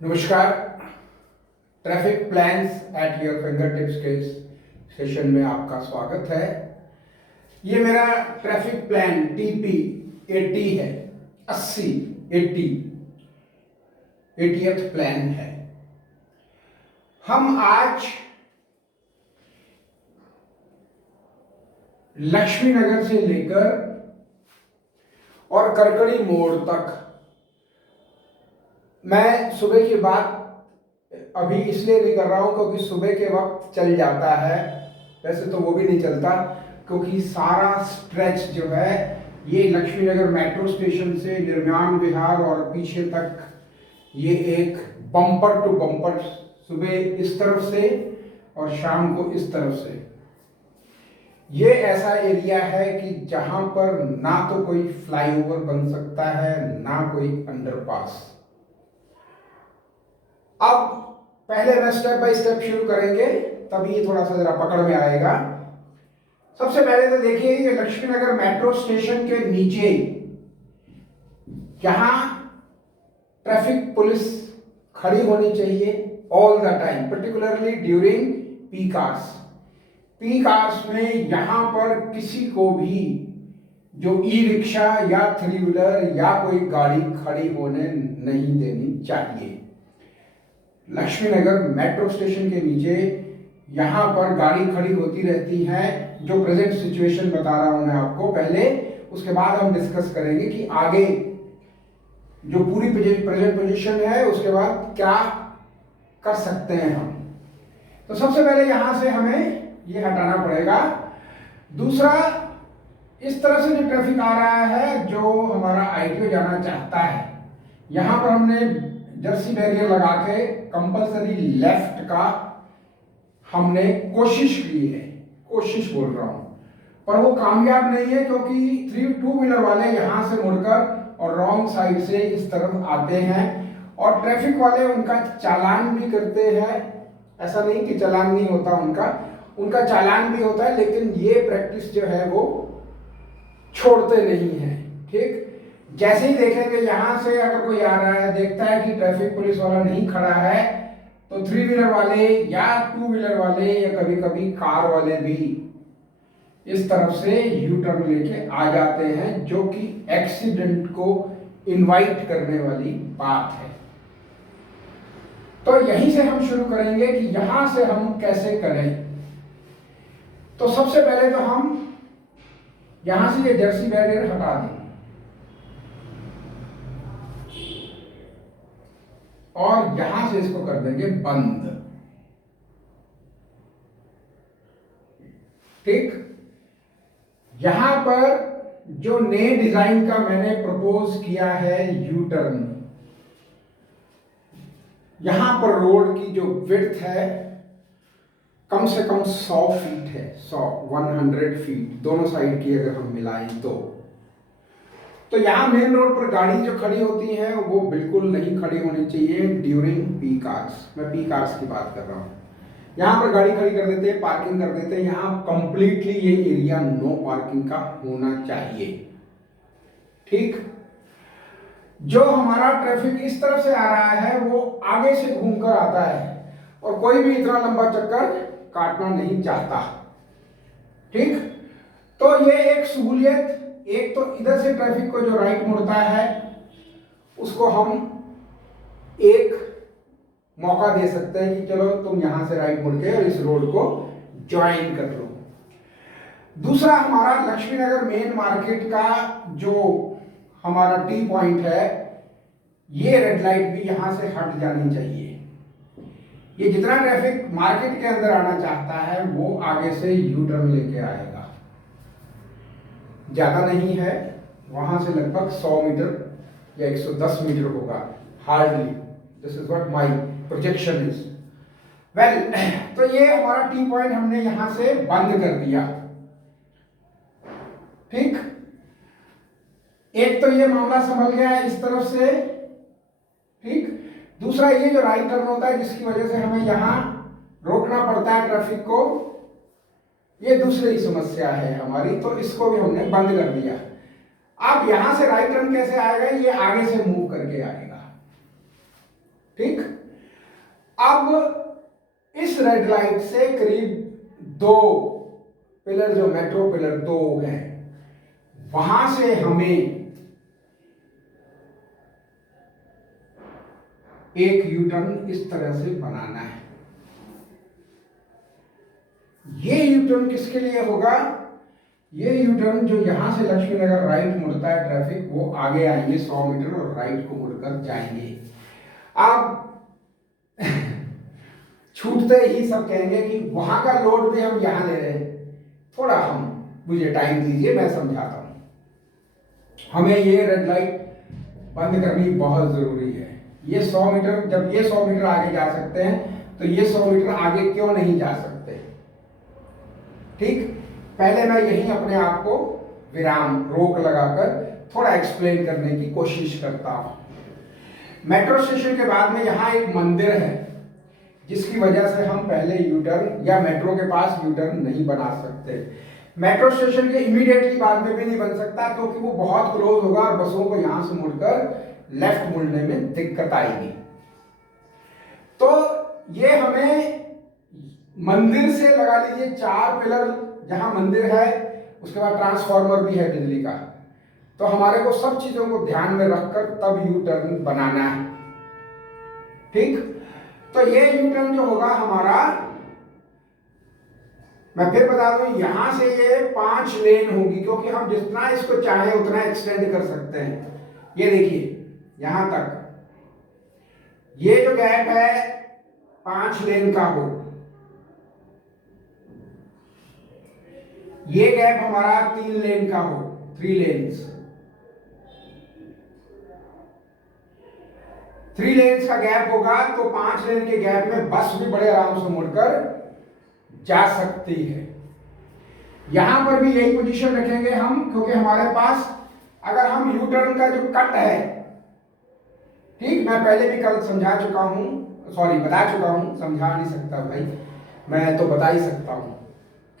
नमस्कार। Traffic plans at your finger tips के session में आपका स्वागत है। ये मेरा ट्रैफिक प्लान TP 80 है, 80 80th प्लान है। हम आज लक्ष्मी नगर से लेकर और करकड़ी मोड़ तक, मैं सुबह की बात अभी इसलिए नहीं कर रहा हूं क्योंकि सुबह के वक्त चल जाता है, वैसे तो वो भी नहीं चलता क्योंकि सारा स्ट्रेच जो है ये लक्ष्मी नगर मेट्रो स्टेशन से निर्माण विहार और पीछे तक, ये एक बम्पर टू बम्पर, सुबह इस तरफ से और शाम को इस तरफ से, ये ऐसा एरिया है कि जहां पर ना तो कोई फ्लाईओवर बन सकता है ना कोई अंडरपास। अब पहले मैं स्टेप बाय स्टेप शुरू करेंगे, तभी ये थोड़ा सा जरा पकड़ में आएगा। सबसे पहले तो देखिए, ये लक्ष्मी नगर मेट्रो स्टेशन के नीचे जहां ट्रैफिक पुलिस खड़ी होनी चाहिए all the time, particularly during peak hours. Peak hours में यहां पर किसी को भी जो ई रिक्शा या 3 व्हीलर या कोई गाड़ी खड़ी होने नहीं देनी चाहिए। लक्ष्मी नगर मेट्रो स्टेशन के नीचे यहाँ पर गाड़ी खड़ी होती रहती है, जो प्रेजेंट सिचुएशन बता रहा हूं मैं आपको पहले, उसके बाद हम डिस्कस करेंगे कि आगे जो पूरी प्रेजेंट पोजीशन है उसके बाद क्या कर सकते हैं हम। तो सबसे पहले यहां से हमें ये हटाना पड़ेगा। दूसरा, इस तरह से जो ट्रैफिक आ रहा है, जो हमारा ITO जाना चाहता है, यहां पर हमने जर्सी बैरियर लगा के कंपलसरी लेफ्ट का हमने कोशिश की है, कोशिश बोल रहा हूं, पर वो कामयाब नहीं है क्योंकि 2 व्हीलर वाले यहां से मुड़कर और रॉन्ग साइड से इस तरफ आते हैं और ट्रैफिक वाले उनका चालान भी करते हैं। ऐसा नहीं कि चालान नहीं होता, उनका चालान भी होता है, लेकिन ये प्रैक्टिस जो है वो छोड़ते नहीं है। ठीक, जैसे ही देखेंगे यहां से अगर कोई आ रहा है, देखता है कि ट्रैफिक पुलिस वाला नहीं खड़ा है, तो 3 व्हीलर वाले या 2 व्हीलर वाले या कभी कभी कार वाले भी इस तरफ से यू टर्न लेके आ जाते हैं, जो कि एक्सीडेंट को इनवाइट करने वाली बात है। तो यहीं से हम शुरू करेंगे कि यहां से हम कैसे करें। तो सबसे पहले तो हम यहां से ये जर्सी बैरियर हटा दें और यहां से इसको कर देंगे बंद। ठीक, यहां पर जो नए डिजाइन का मैंने प्रपोज किया है यू टर्न, यहां पर रोड की जो विड्थ है कम से कम 100 फीट है, 100 फीट दोनों साइड की अगर हम मिलाएं तो यहाँ मेन रोड पर गाड़ी जो खड़ी होती है वो बिल्कुल नहीं खड़ी होनी चाहिए ड्यूरिंग पीक आवर्स। मैं पीक आवर्स की बात कर रहा हूँ। यहाँ पर गाड़ी खड़ी कर देते हैं, पार्किंग कर देते हैं, यहाँ कंप्लीटली ये एरिया नो पार्किंग का होना चाहिए। ठीक, जो हमारा ट्रैफिक इस तरफ से आ रहा है वो आगे से घूमकर आता है और कोई भी इतना लंबा चक्कर काटना नहीं चाहता। ठीक, तो ये एक सहूलियत, एक तो इधर से ट्रैफिक को जो राइट मुड़ता है उसको हम एक मौका दे सकते हैं कि चलो तुम यहां से राइट मुड़ के और इस रोड को ज्वाइन कर लो। दूसरा, हमारा लक्ष्मी नगर मेन मार्केट का जो हमारा टी पॉइंट है, ये रेड लाइट भी यहां से हट जानी चाहिए। ये जितना ट्रैफिक मार्केट के अंदर आना चाहता है वो आगे से यू टर्न लेके आएगा, ज्यादा नहीं है, वहां से लगभग 100 मीटर या 110 मीटर होगा, hardly. This is what my projection is. Well, तो ये हमारा टी पॉइंट हमने यहां से बंद कर दिया। ठीक, एक तो ये मामला संभल गया है इस तरफ से। ठीक, दूसरा, ये जो राइट टर्न होता है जिसकी वजह से हमें यहां रोकना पड़ता है ट्रैफिक को, ये दूसरी समस्या है हमारी, तो इसको भी हमने बंद कर दिया। अब यहां से राइट टर्न कैसे आएगा, ये आगे से मूव करके आएगा। ठीक। अब इस रेड लाइट से करीब 2 पिलर, जो मेट्रो पिलर 2 है, वहां से हमें एक यू टर्न इस तरह से बनाना है। ये यू टर्न किसके लिए होगा? ये यू टर्न जो यहां से लक्ष्मी नगर राइट मुड़ता है ट्रैफिक, वो आगे आएंगे 100 मीटर और राइट को मुड़कर जाएंगे। अब छूटते ही सब कहेंगे कि वहां का लोड भी हम यहां ले रहे हैं। थोड़ा मुझे टाइम दीजिए, मैं समझाता हूं। हमें ये रेड लाइट बंद करनी बहुत जरूरी है। ये 100 मीटर, जब ये 100 मीटर आगे जा सकते हैं तो ये 100 मीटर आगे क्यों नहीं जा सकते? ठीक, पहले मैं यहीं अपने आप को विराम, रोक लगाकर थोड़ा एक्सप्लेन करने की कोशिश करता हूं। मेट्रो स्टेशन के बाद में यहां एक मंदिर है, जिसकी वजह से हम पहले यू टर्न या मेट्रो के पास यू टर्न नहीं बना सकते। मेट्रो स्टेशन के इमीडिएटली बाद में भी नहीं बन सकता, क्योंकि वो बहुत क्लोज होगा और बसों को यहां से मुड़कर लेफ्ट मुड़ने में दिक्कत आएगी। तो ये हमें मंदिर से लगा लीजिए 4 पिलर, जहां मंदिर है उसके बाद ट्रांसफार्मर भी है बिजली का। तो हमारे को सब चीजों को ध्यान में रखकर तब यू टर्न बनाना है। ठीक, तो ये यू टर्न जो होगा हमारा, मैं फिर बता दूं, यहां से ये 5 लेन होगी, क्योंकि हम जितना इसको चाहे उतना एक्सटेंड कर सकते हैं। ये देखिए यहां तक ये जो गैप है 5 लेन का हो, ये गैप हमारा 3 लेन का हो, 3 लेन्स। 3 लेन्स का गैप होगा तो 5 लेन के गैप में बस भी बड़े आराम से मुड़कर जा सकती है। यहां पर भी यही पोजीशन रखेंगे हम, क्योंकि हमारे पास अगर हम यू टर्न का जो कट है, ठीक, मैं पहले भी कल समझा चुका हूं, बता चुका हूं, समझा नहीं सकता भाई, मैं तो बता ही सकता हूं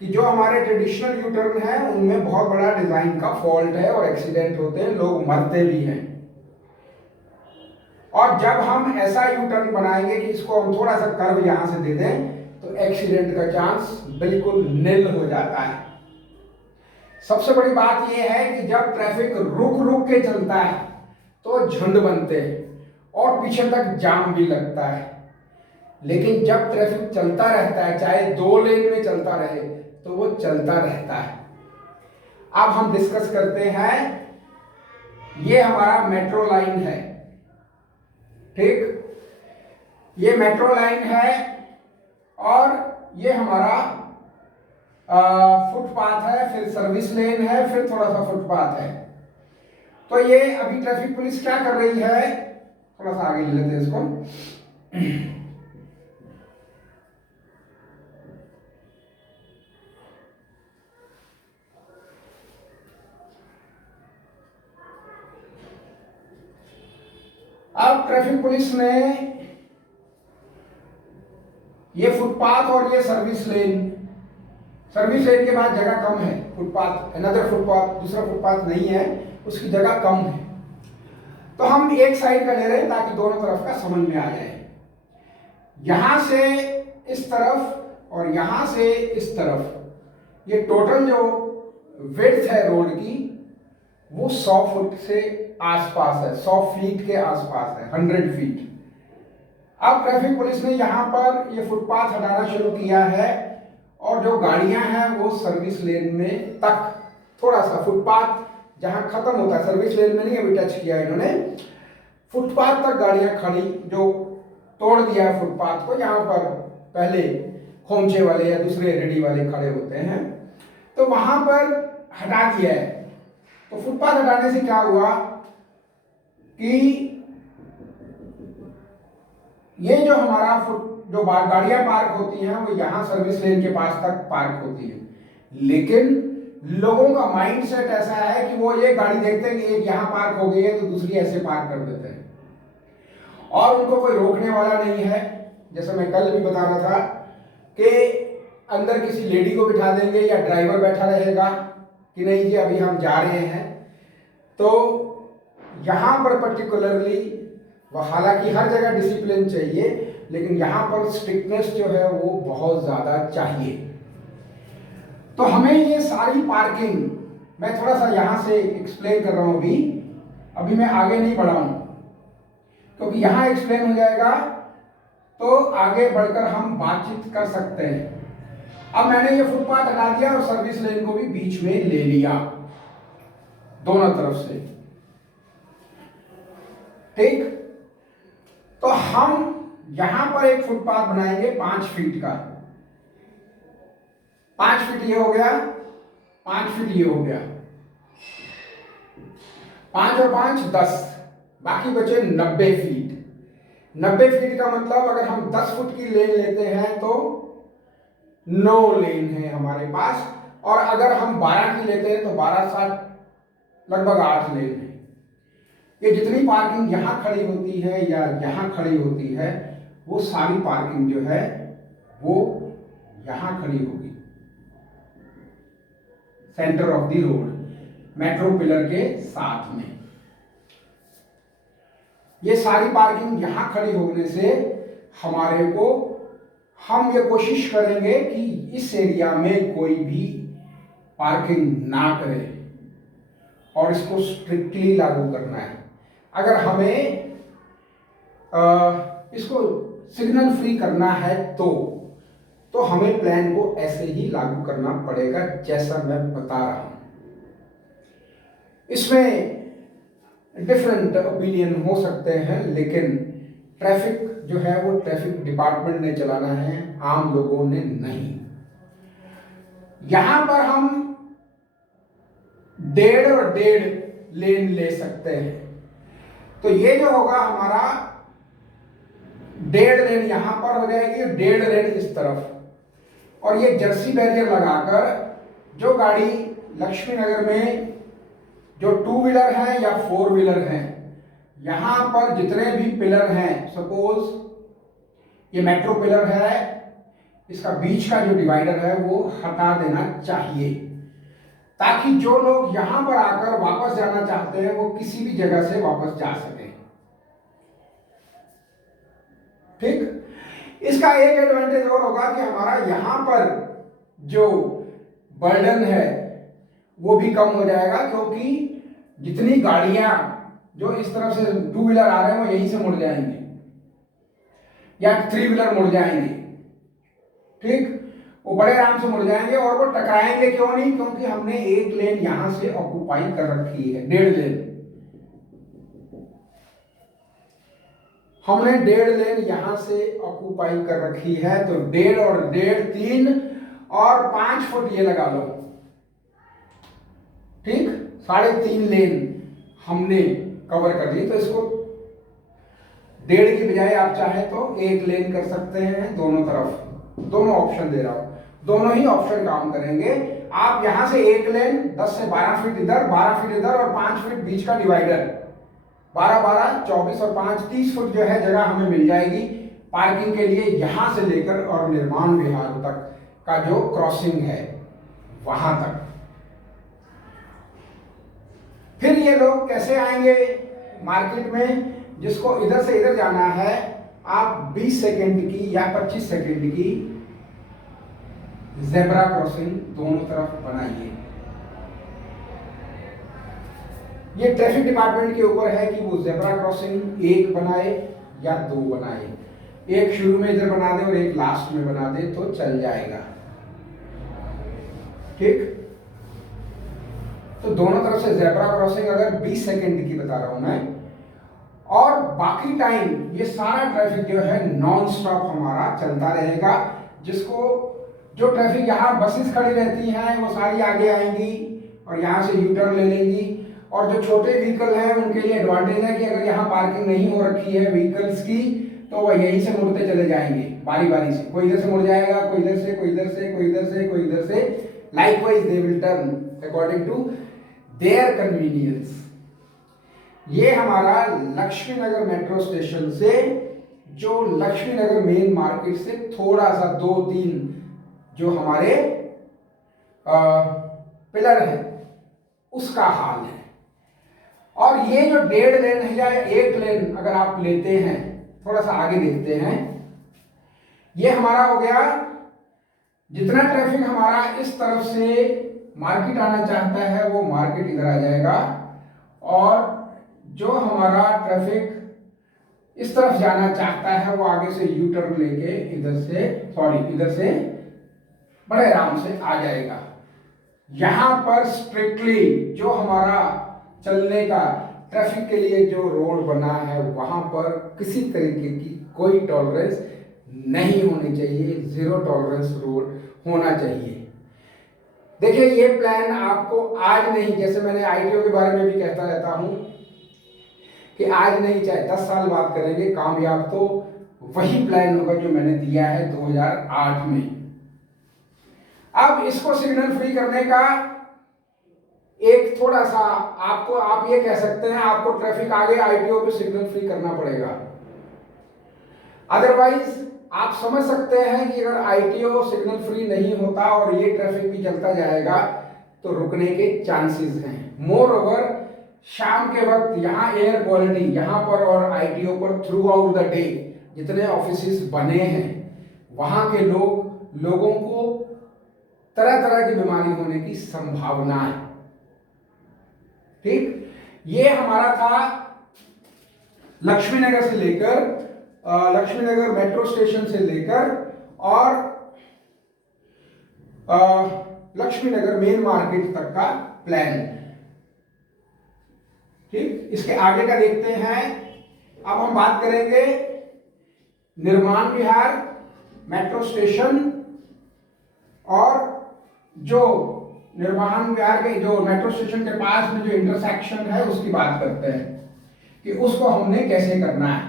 कि जो हमारे ट्रेडिशनल यू टर्न है उनमें बहुत बड़ा डिजाइन का फॉल्ट है और एक्सीडेंट होते हैं, लोग मरते भी हैं। और जब हम ऐसा यू टर्न बनाएंगे कि इसको हम थोड़ा सा कर्व यहां से दे दें तो एक्सीडेंट का चांस बिल्कुल निल हो जाता है। सबसे बड़ी बात यह है कि जब ट्रैफिक रुक रुक के चलता है तो झुंड बनते हैं और पीछे तक जाम भी लगता है। लेकिन जब ट्रैफिक चलता रहता है, चाहे 2 लेन में चलता रहे, तो वो चलता रहता है। अब हम डिस्कस करते हैं, ये हमारा मेट्रो लाइन है, ठीक, ये मेट्रो लाइन है और ये हमारा फुटपाथ है, फिर सर्विस लेन है, फिर थोड़ा सा फुटपाथ है। तो ये अभी ट्रैफिक पुलिस क्या कर रही है, थोड़ा सा आगे ले लेते हैं इसको। अब ट्रैफिक पुलिस ने ये फुटपाथ और ये सर्विस लेन के बाद जगह कम है, फुटपाथ, अनदर फुटपाथ, दूसरा फुटपाथ नहीं है, उसकी जगह कम है, तो हम एक साइड का ले रहे हैं ताकि दोनों तरफ का समझ में आ जाए। यहां से इस तरफ और यहां से इस तरफ, ये टोटल जो विड्थ है रोड की वो 100 फुट से आसपास है, 100 फीट के आसपास है, 100 फीट। अब ट्रैफिक पुलिस ने यहां पर ये फुटपाथ हटाना शुरू किया है और जो गाड़ियां हैं वो सर्विस लेन में तक, थोड़ा सा फुटपाथ जहां खत्म होता है, सर्विस लेन में नहीं अभी टच किया इन्होंने, फुटपाथ तक गाड़ियां खड़ी, जो तोड़ दिया है फुटपाथ को, यहाँ पर पहले खोमचे वाले या दूसरे रेडी वाले खड़े होते हैं, तो वहां पर हटा दिया है। तो फुटपाथ हटाने से क्या हुआ कि ये जो हमारा जो गाड़ियां पार्क होती हैं वो यहाँ सर्विस लेन के पास तक पार्क होती है, लेकिन लोगों का माइंड सेट ऐसा है कि वो ये गाड़ी देखते हैं कि एक यहाँ पार्क हो गई है तो दूसरी ऐसे पार्क कर देते हैं और उनको कोई रोकने वाला नहीं है। जैसे मैं कल भी बता रहा था कि अंदर किसी लेडी को बिठा देंगे या ड्राइवर बैठा रहेगा कि नहीं जी अभी हम जा रहे हैं। तो यहाँ पर पर्टिकुलरली वह हालांकि हर जगह डिसिप्लिन चाहिए, लेकिन यहाँ पर स्ट्रिक्टनेस जो है वो बहुत ज़्यादा चाहिए। तो हमें ये सारी पार्किंग, मैं थोड़ा सा यहाँ से एक्सप्लेन कर रहा हूँ अभी मैं आगे नहीं बढ़ा हूँ, क्योंकि यहाँ एक्सप्लेन हो जाएगा तो आगे बढ़कर हम बातचीत कर सकते हैं। अब मैंने ये फुटपाथ हटा दिया और सर्विस लेन को भी बीच में ले लिया दोनों तरफ से, ठीक। तो हम यहां पर एक फुटपाथ बनाएंगे 5 फीट का, 5 फीट ये हो गया, 5 फीट ये हो गया, 5 और 5 10, बाकी बचे 90 फीट। 90 फीट का मतलब अगर हम 10 फुट की लेन लेते हैं तो 9 लेन है हमारे पास, और अगर हम 12 की लेते हैं तो 12 7 लगभग 8 लेन है। ये जितनी पार्किंग यहां खड़ी होती है या यहां खड़ी होती है, वो सारी पार्किंग जो है वो यहां खड़ी होगी, centre of the road, metro pillar के साथ में। ये सारी पार्किंग यहां खड़ी होने से हमारे को, हम ये कोशिश करेंगे कि इस एरिया में कोई भी पार्किंग ना करे और इसको स्ट्रिक्टली लागू करना है। अगर हमें इसको सिग्नल फ्री करना है तो हमें प्लान को ऐसे ही लागू करना पड़ेगा जैसा मैं बता रहा हूं। इसमें डिफरेंट ओपिनियन हो सकते हैं, लेकिन ट्रैफिक जो है वो ट्रैफिक डिपार्टमेंट ने चलाना है, आम लोगों ने नहीं। यहां पर हम 1.5 और 1.5 लेन ले सकते हैं। तो ये जो होगा हमारा 1.5 लेन यहां पर हो जाएगी, 1.5 लेन इस तरफ, और ये जर्सी बैरियर लगाकर जो गाड़ी लक्ष्मी नगर में जो 2 व्हीलर हैं या 4 व्हीलर हैं, यहां पर जितने भी पिलर हैं, सपोज ये मेट्रो पिलर है, इसका बीच का जो डिवाइडर है वो हटा देना चाहिए, ताकि जो लोग यहां पर आकर वापस जाना चाहते हैं वो किसी भी जगह से वापस जा सके, ठीक। इसका एक एडवांटेज और होगा कि हमारा यहां पर जो बर्डन है वो भी कम हो जाएगा, क्योंकि जितनी गाड़ियां जो इस तरफ से 2 व्हीलर आ रहे हैं वो यहीं से मुड़ जाएंगे या 3 व्हीलर मुड़ जाएंगे, ठीक। वो बड़े आराम से मुड़ जाएंगे और वो टकराएंगे क्यों नहीं, क्योंकि हमने एक लेन यहां से ऑक्यूपाई कर रखी है, 1.5 लेन हमने 1.5 लेन यहां से ऑक्यूपाई कर रखी है। तो 1.5 और 1.5 3 और 5 फुट ये लगा लो, ठीक, 3.5 लेन हमने कवर कर ली। तो इसको 1.5 की बजाय आप चाहे तो 1 लेन कर सकते हैं दोनों तरफ, दोनों ऑप्शन दे रहा हूं, दोनों ही ऑप्शन काम करेंगे। आप यहां से 1 लेन 10 से 12 फीट इधर, 12 फीट इधर और 5 फीट बीच का डिवाइडर, 12 12 24 और 5 30 फुट जो है जगह हमें मिल जाएगी पार्किंग के लिए, यहां से लेकर और निर्माण विहार तक का जो क्रॉसिंग है वहां तक। फिर ये लोग कैसे आएंगे मार्केट में, जिसको इधर से इधर जाना है, आप 20 सेकेंड की या 25 सेकेंड की ज़ेब्रा क्रॉसिंग दोनों तरफ बनाइए। ये ट्रैफिक डिपार्टमेंट के ऊपर है कि वो ज़ेब्रा क्रॉसिंग 1 बनाए या 2 बनाए, एक शुरू में इधर बना दे और एक लास्ट में बना दे तो चल जाएगा, ठीक। तो दोनों तरफ से ज़ेब्रा क्रॉसिंग अगर 20 सेकेंड की बता रहा हूं मैं, और बाकी टाइम ये सारा ट्रैफिक जो है नॉन स्टॉप हमारा चलता रहेगा, जिसको जो ट्रैफिक यहाँ बसेस खड़ी रहती हैं वो सारी आगे आएंगी और यहाँ से यू टर्न ले लेंगी, और जो छोटे व्हीकल हैं उनके लिए एडवांटेज है कि अगर यहाँ पार्किंग नहीं हो रखी है व्हीकल्स की तो वह यहीं से मुड़ते चले जाएंगे बारी बारी से, कोई इधर से मुड़ जाएगा, कोई इधर से, कोई इधर से, कोई इधर से, कोई इधर से, likewise they will turn according to their convenience. ये हमारा लक्ष्मी नगर मेट्रो स्टेशन से जो लक्ष्मी नगर मेन मार्केट से थोड़ा सा 2-3 जो हमारे पिलर है उसका हाल है। और ये जो 1.5 लेन है या 1 लेन अगर आप लेते हैं, थोड़ा सा आगे देखते हैं, ये हमारा हो गया, जितना ट्रैफिक हमारा इस तरफ से मार्केट आना चाहता है वो मार्केट इधर आ जाएगा, और जो हमारा ट्रैफिक इस तरफ जाना चाहता है वो आगे से यू टर्न लेके इधर से बड़े आराम से आ जाएगा। यहां पर स्ट्रिक्टली जो हमारा चलने का ट्रैफिक के लिए जो रोड बना है वहां पर किसी तरीके की कोई टॉलरेंस नहीं होनी चाहिए, 0 टॉलरेंस रोड होना चाहिए। देखिए ये प्लान आपको आज नहीं, जैसे मैंने आईटीओ के बारे में भी कहता रहता हूं कि आज नहीं चाहे 10 साल बाद करेंगे कामयाब, तो वही प्लान होगा जो मैंने दिया है 2008 में। अब इसको सिग्नल फ्री करने का एक थोड़ा सा आपको, आप ये कह सकते हैं आपको ट्रैफिक आगे आईटीओ पे सिग्नल फ्री करना पड़ेगा। अदरवाइज आप समझ सकते हैं कि अगर आईटीओ सिग्नल फ्री नहीं होता और ये ट्रैफिक भी चलता जाएगा तो रुकने के चांसेस हैं। मोर ओवर शाम के वक्त यहाँ एयर क्वालिटी यहाँ पर और आईटीओ पर थ्रू आउट द डे जितने ऑफिसेस बने हैं वहां के लोगों को तरह तरह की बीमारी होने की संभावना है। ठीक, ये हमारा था लक्ष्मीनगर से लेकर, लक्ष्मीनगर मेट्रो स्टेशन से लेकर और लक्ष्मीनगर मेन मार्केट तक का प्लान। ठीक, इसके आगे का देखते हैं। अब हम बात करेंगे निर्माण विहार, मेट्रो स्टेशन और जो निर्माण विहार के जो मेट्रो स्टेशन के पास में जो इंटरसेक्शन है उसकी बात करते हैं कि उसको हमने कैसे करना है।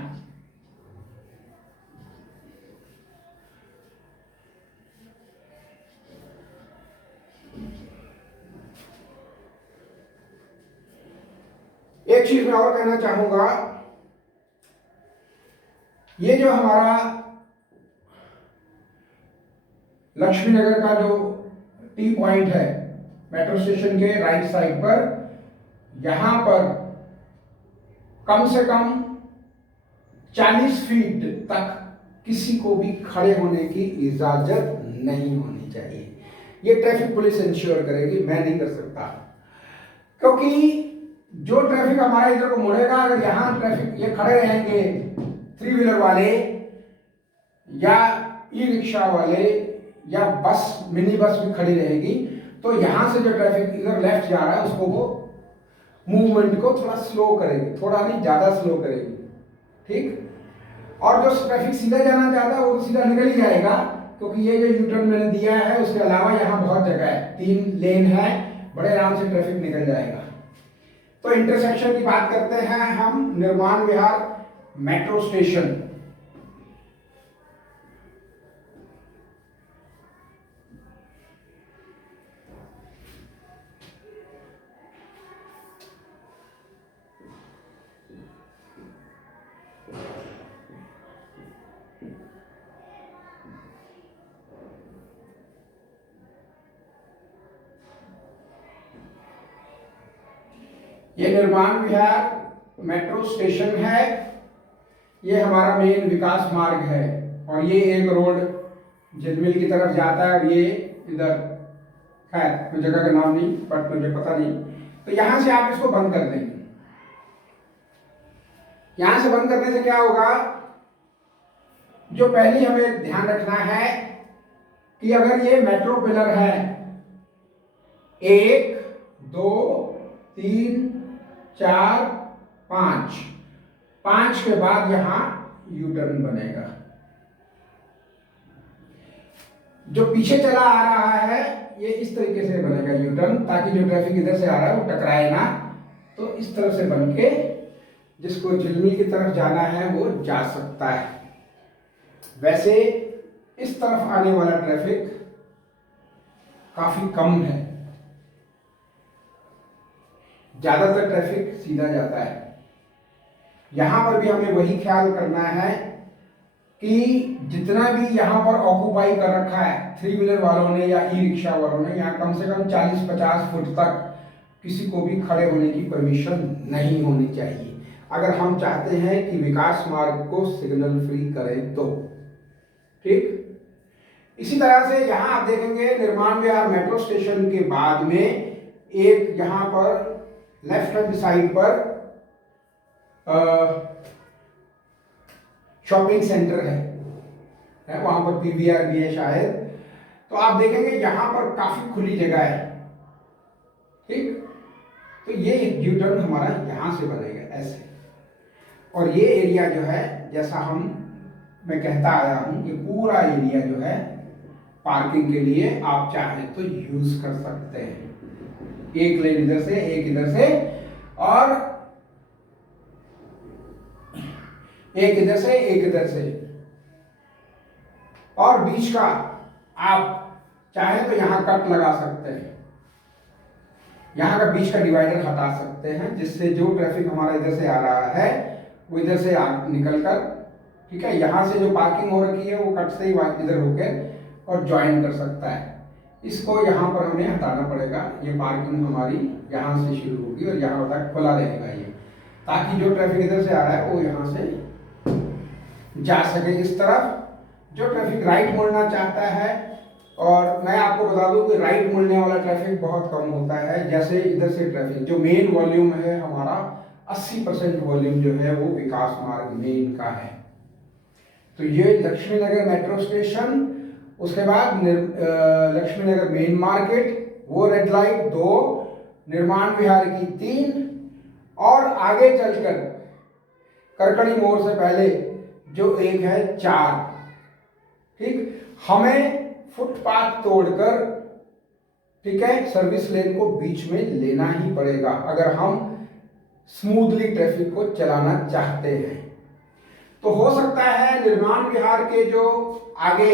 एक चीज मैं और कहना चाहूंगा, ये जो हमारा लक्ष्मीनगर का जो टी पॉइंट है मेट्रो स्टेशन के राइट साइड पर, यहां पर कम से कम 40 फीट तक किसी को भी खड़े होने की इजाजत नहीं होनी चाहिए। ये ट्रैफिक पुलिस इंश्योर करेगी, मैं नहीं कर सकता, क्योंकि जो ट्रैफिक हमारा इधर को मुड़ेगा, अगर यहां ट्रैफिक ये खड़े रहेंगे 3 व्हीलर वाले या ई रिक्शा वाले या बस, मिनी बस भी खड़ी रहेगी, तो यहां से जो ट्रैफिक इधर लेफ्ट जा रहा है उसको वो मूवमेंट को थोड़ा स्लो करेगी, थोड़ा नहीं ज्यादा स्लो करेगी। ठीक, और जो ट्रैफिक सीधा जाना चाहता है वो तो सीधा निकल ही जाएगा, क्योंकि ये जो यू टर्न मैंने दिया है उसके अलावा यहाँ बहुत जगह है, 3 लेन है, बड़े आराम से ट्रैफिक निकल जाएगा। तो इंटरसेक्शन की बात करते हैं हम, निर्माण विहार मेट्रो स्टेशन। ये निर्माण विहार मेट्रो स्टेशन है, ये हमारा मेन विकास मार्ग है, और ये एक रोड झिलमिल की तरफ जाता है, और ये इधर, खैर कोई जगह का नाम नहीं बट मुझे पता नहीं। तो यहां से आप इसको बंद कर देंगे। यहां से बंद करने से क्या होगा, जो पहली हमें ध्यान रखना है कि अगर ये मेट्रो पिलर है 1 2 3 4 5 के बाद यहां यू टर्न बनेगा। जो पीछे चला आ रहा है ये इस तरीके से बनेगा यू टर्न, ताकि जो ट्रैफिक इधर से आ रहा है वो टकराए ना, तो इस तरफ से बन के जिसको झिलमिल की तरफ जाना है वो जा सकता है। वैसे इस तरफ आने वाला ट्रैफिक काफी कम है, ज्यादातर ट्रैफिक सीधा जाता है। यहां पर भी हमें वही ख्याल करना है कि जितना भी यहां पर ऑक्यूपाई कर रखा है 3 व्हीलर वालों ने या ई रिक्शा वालों ने, यहाँ कम से कम 40-50 फुट तक किसी को भी खड़े होने की परमिशन नहीं होनी चाहिए अगर हम चाहते हैं कि विकास मार्ग को सिग्नल फ्री करें तो। ठीक, इसी तरह से यहां आप देखेंगे निर्माण विहार मेट्रो स्टेशन के बाद में एक यहां पर लेफ्ट हैंड साइड पर शॉपिंग सेंटर है, वहां पर पीवीआर भी है शायद। तो आप देखेंगे यहां पर काफी खुली जगह है। ठीक, तो ये यू टर्न हमारा यहां से बनेगा ऐसे, और ये एरिया जो है जैसा मैं कहता आया हूं, ये पूरा एरिया जो है पार्किंग के लिए आप चाहें तो यूज कर सकते हैं। एक लेन इधर से, एक इधर से, और एक इधर से, एक इधर से, और बीच का आप चाहे तो यहां कट लगा सकते हैं, यहां का बीच का डिवाइडर हटा सकते हैं, जिससे जो ट्रैफिक हमारा इधर से आ रहा है वो इधर से निकल कर, ठीक है, यहां से जो पार्किंग हो रखी है वो कट से ही इधर होकर और ज्वाइन कर सकता है। इसको यहाँ पर हमें हटाना पड़ेगा। ये पार्किंग हमारी यहाँ से शुरू होगी और यहाँ तक खुला रहेगा ये, ताकि जो ट्रैफिक इधर से आ रहा है वो यहाँ से जा सके इस तरफ। जो ट्रैफिक राइट मुड़ना चाहता है, और मैं आपको बता दूं कि राइट मुड़ने वाला ट्रैफिक बहुत कम होता है। जैसे इधर से ट्रैफिक जो मेन वॉल्यूम है हमारा 80% वॉल्यूम जो है वो विकास मार्ग मेन का है। तो ये लक्ष्मी नगर मेट्रो स्टेशन, उसके बाद लक्ष्मी नगर मेन मार्केट, वो रेड लाइट 2, निर्माण विहार की 3, और आगे चलकर करकड़ी मोड़ से पहले जो एक है 4। ठीक, हमें फुटपाथ तोड़कर, ठीक है, सर्विस लेन को बीच में लेना ही पड़ेगा अगर हम स्मूथली ट्रैफिक को चलाना चाहते हैं। तो हो सकता है निर्माण विहार के जो आगे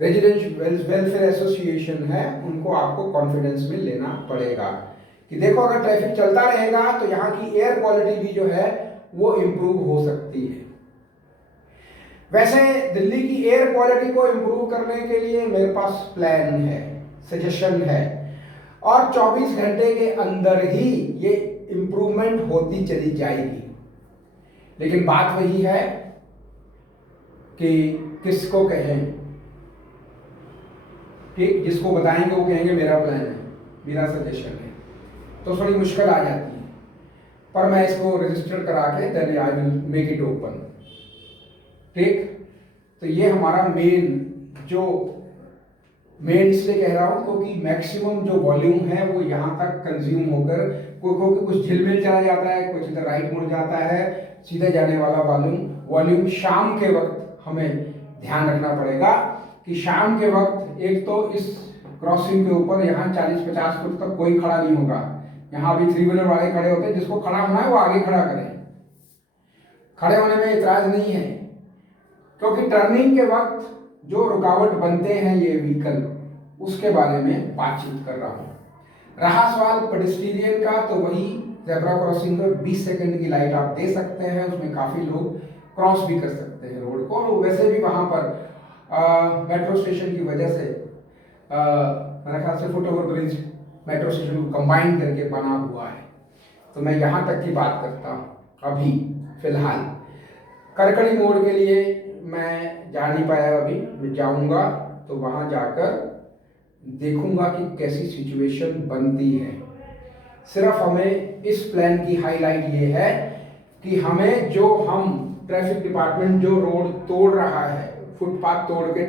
रेजिडेंशियल वेलफेयर एसोसिएशन है उनको आपको कॉन्फिडेंस में लेना पड़ेगा कि देखो अगर ट्रैफिक चलता रहेगा तो यहाँ की एयर क्वालिटी भी जो है वो इम्प्रूव हो सकती है। वैसे दिल्ली की एयर क्वालिटी को इम्प्रूव करने के लिए मेरे पास प्लान है, सजेशन है, और 24 घंटे के अंदर ही ये इम्प्रूवमेंट होती चली जाएगी। लेकिन बात वही है कि किसको कहें। ठीक, जिसको बताएंगे वो कहेंगे मेरा प्लान है, मेरा सजेशन है, तो थोड़ी मुश्किल आ जाती है। पर मैं इसको रजिस्टर करा के then I will make it open. ठीक, तो ये हमारा मेन इसलिए कह रहा हूं क्योंकि मैक्सिमम जो वॉल्यूम है वो यहाँ तक कंज्यूम होकर, क्योंकि कुछ झिलमिल चला जाता है, कुछ इधर राइट मुड़ जाता है, सीधे जाने वाला वॉल्यूम शाम के वक्त हमें ध्यान रखना पड़ेगा कि शाम के वक्त एक तो इस क्रॉसिंग के ऊपर यहाँ 40-50 फुट तक कोई खड़ा नहीं होगा। यहाँ भी 3 व्हीलर वाले खड़े होते हैं, जिसको खड़ा होना है वो आगे खड़ा करें, खड़े होने में इतराज नहीं है, क्योंकि टर्निंग के वक्त जो रुकावट बनते हैं ये व्हीकल, उसके बारे में बातचीत कर रहा हूँ। रहा सवाल पेडेस्ट्रियन का, तो वही ज़ेब्रा क्रॉसिंग में 20 सेकंड की लाइट आप दे सकते हैं, उसमें काफ़ी लोग क्रॉस भी कर सकते हैं रोड को। और वैसे भी वहाँ पर मेट्रो स्टेशन की वजह से मेरे ख्याल से foot over bridge metro station को कंबाइन करके बना हुआ है। तो मैं यहाँ तक की बात करता हूँ अभी फिलहाल। करकड़ी मोड़ के लिए मैं जा नहीं पाया अभी, मैं जाऊँगा तो वहाँ जाकर देखूँगा कि कैसी सिचुएशन बनती है। सिर्फ हमें इस प्लान की हाईलाइट ये है कि हमें जो हम ट्रैफिक डिपार्टमेंट जो रोड तोड़ रहा है, फुटपाथ तोड़ के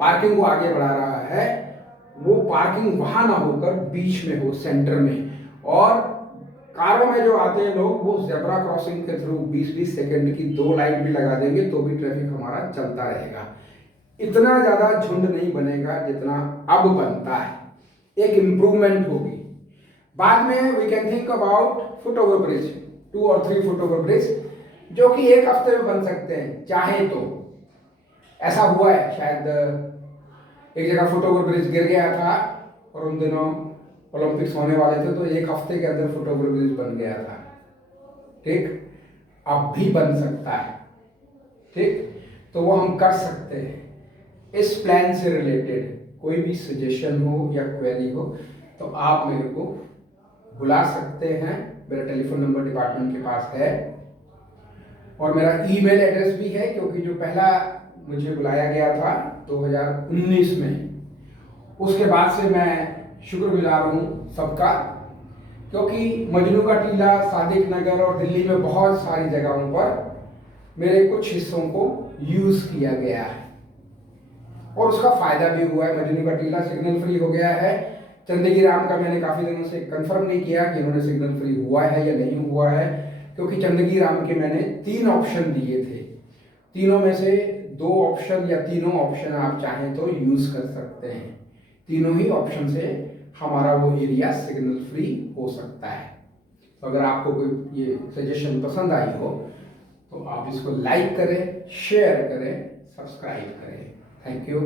पार्किंग को आगे बढ़ा रहा है, वो पार्किंग वहां ना होकर बीच में हो, सेंटर में। और कारों में जो आते हैं लोग वो जेब्रा क्रॉसिंग के थ्रू 20-20 सेकंड की 2 लाइट भी लगा देंगे तो भी ट्रैफिक हमारा चलता रहेगा। इतना ज्यादा झुंड नहीं बनेगा जितना अब बनता है, एक इम्प्रूवमेंट होगी। बाद में we can think about foot over bridge, 2 और 3 फुट ओवर ब्रिज, जो कि 1 हफ्ते में बन सकते हैं चाहे तो। ऐसा हुआ है शायद, एक जगह फुट ओवर ब्रिज गिर गया था और उन दिनों ओलंपिक्स होने वाले थे, तो 1 हफ्ते के अंदर फुट ओवर ब्रिज बन गया था। ठीक, अब भी बन सकता है। ठीक, तो वो हम कर सकते हैं। इस प्लान से रिलेटेड कोई भी सजेशन हो या क्वेरी हो तो आप मेरे को बुला सकते हैं। मेरा टेलीफोन नंबर डिपार्टमेंट के पास है और मेरा ईमेल एड्रेस भी है, क्योंकि जो पहला मुझे बुलाया गया था 2019 में, उसके बाद से मैं शुक्रगुजार हूँ सबका, क्योंकि मजनू का टीला, सादिक नगर और दिल्ली में बहुत सारी जगहों पर मेरे कुछ हिस्सों को यूज़ किया गया है और उसका फ़ायदा भी हुआ है। मजनू का टीला सिग्नल फ्री हो गया है। चंदेगी राम का मैंने काफ़ी दिनों से कंफर्म नहीं किया कि उन्होंने सिग्नल फ्री हुआ है या नहीं हुआ है, क्योंकि चंदेगी राम के मैंने 3 ऑप्शन दिए थे। तीनों में से 2 ऑप्शन या तीनों ऑप्शन आप चाहें तो यूज़ कर सकते हैं। तीनों ही ऑप्शन से हमारा वो एरिया सिग्नल फ्री हो सकता है। तो अगर आपको कोई ये सजेशन पसंद आई हो तो आप इसको लाइक करें, शेयर करें, सब्सक्राइब करें। Thank you.